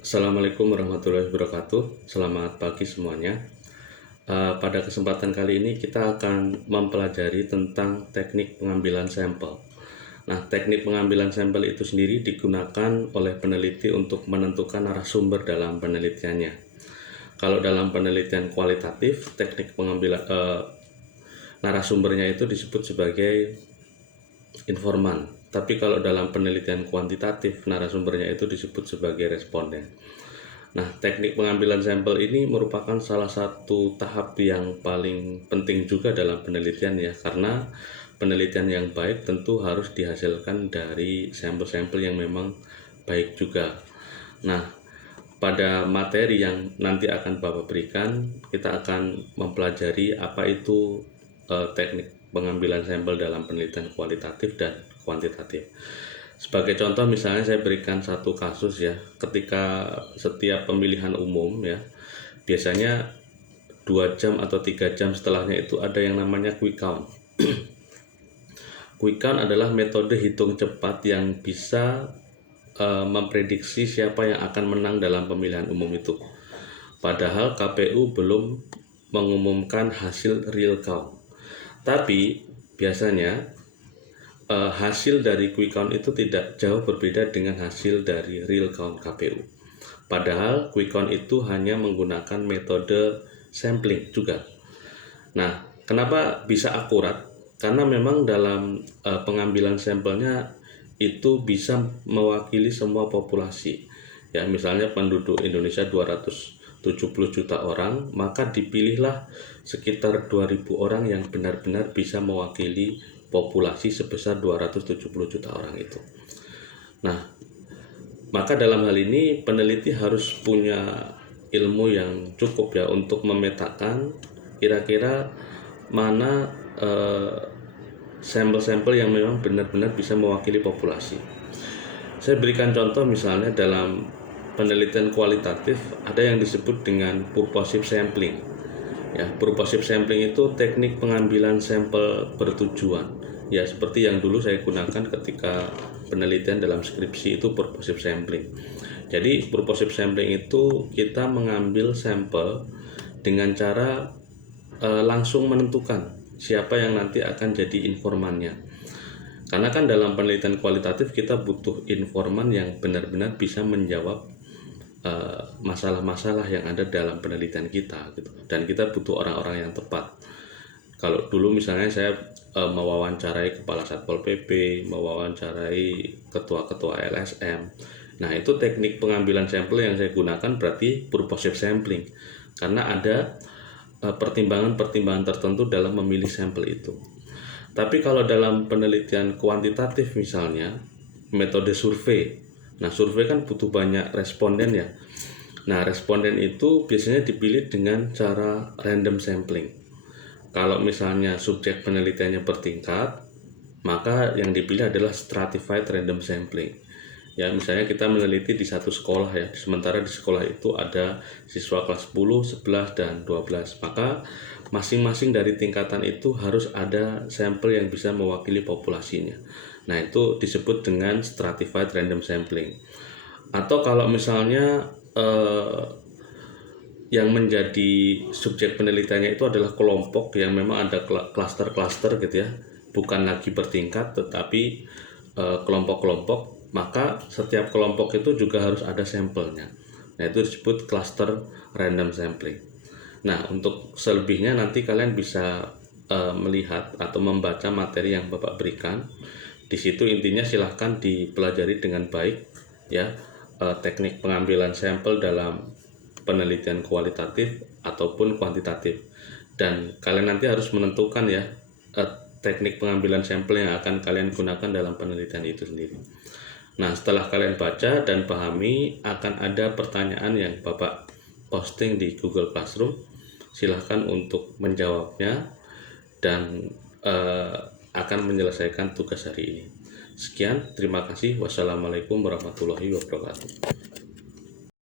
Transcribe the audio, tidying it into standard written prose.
Assalamualaikum warahmatullahi wabarakatuh. Selamat pagi semuanya. Pada kesempatan kali ini kita akan mempelajari tentang teknik pengambilan sampel. Nah, teknik pengambilan sampel itu sendiri digunakan oleh peneliti untuk menentukan narasumber dalam penelitiannya. Kalau dalam penelitian kualitatif, teknik pengambilan narasumbernya itu disebut sebagai informan. Tapi kalau dalam penelitian kuantitatif, narasumbernya itu disebut sebagai responden. Nah, teknik pengambilan sampel ini merupakan salah satu tahap yang paling penting juga dalam penelitian ya, karena penelitian yang baik tentu harus dihasilkan dari sampel-sampel yang memang baik juga. Nah, pada materi yang nanti akan Bapak berikan, kita akan mempelajari apa itu teknik pengambilan sampel dalam penelitian kualitatif dan kuantitatif. Sebagai contoh misalnya saya berikan satu kasus ya, ketika setiap pemilihan umum ya, biasanya 2 jam atau 3 jam setelahnya itu ada yang namanya quick count. Quick count adalah metode hitung cepat yang bisa memprediksi siapa yang akan menang dalam pemilihan umum itu. Padahal KPU belum mengumumkan hasil real count. Tapi biasanya hasil dari quick count itu tidak jauh berbeda dengan hasil dari real count KPU. Padahal quick count itu hanya menggunakan metode sampling juga. Nah, kenapa bisa akurat? Karena memang dalam pengambilan sampelnya itu bisa mewakili semua populasi. Ya, misalnya penduduk Indonesia 270 juta orang, maka dipilihlah sekitar 2000 orang yang benar-benar bisa mewakili populasi sebesar 270 juta orang itu. Nah, maka dalam hal ini peneliti harus punya ilmu yang cukup ya untuk memetakan kira-kira mana sampel-sampel yang memang benar-benar bisa mewakili populasi. Saya berikan contoh misalnya dalam penelitian kualitatif ada yang disebut dengan purposive sampling. Ya, purposive sampling itu teknik pengambilan sampel bertujuan. Ya, seperti yang dulu saya gunakan ketika penelitian dalam skripsi itu purposive sampling. Jadi purposive sampling itu kita mengambil sampel dengan cara langsung menentukan siapa yang nanti akan jadi informannya. Karena kan dalam penelitian kualitatif kita butuh informan yang benar-benar bisa menjawab masalah-masalah yang ada dalam penelitian kita gitu. Dan kita butuh orang-orang yang tepat. Kalau dulu misalnya saya mewawancarai kepala Satpol PP, mewawancarai ketua-ketua LSM. Nah, itu teknik pengambilan sampel yang saya gunakan berarti purposive sampling. Karena ada pertimbangan-pertimbangan tertentu dalam memilih sampel itu. Tapi kalau dalam penelitian kuantitatif misalnya metode survei. Nah, survei kan butuh banyak responden ya. Nah, responden itu biasanya dipilih dengan cara random sampling. Kalau misalnya subjek penelitiannya bertingkat, maka yang dipilih adalah stratified random sampling. Ya, misalnya kita meneliti di satu sekolah ya, sementara di sekolah itu ada siswa kelas 10, 11, dan 12. Maka masing-masing dari tingkatan itu harus ada sampel yang bisa mewakili populasinya. Nah, itu disebut dengan stratified random sampling. Atau kalau misalnya yang menjadi subjek penelitiannya itu adalah kelompok yang memang ada klaster-klaster gitu ya, bukan lagi bertingkat tetapi kelompok-kelompok, maka setiap kelompok itu juga harus ada sampelnya. Nah, itu disebut cluster random sampling. Nah, untuk selebihnya nanti kalian bisa melihat atau membaca materi yang Bapak berikan. Di situ intinya silahkan dipelajari dengan baik ya, teknik pengambilan sampel dalam penelitian kualitatif ataupun kuantitatif. Dan kalian nanti harus menentukan ya teknik pengambilan sampel yang akan kalian gunakan dalam penelitian itu sendiri. Nah, setelah kalian baca dan pahami, akan ada pertanyaan yang Bapak posting di Google Classroom. Silahkan untuk menjawabnya dan akan menyelesaikan tugas hari ini. Sekian, terima kasih. Wassalamualaikum warahmatullahi wabarakatuh.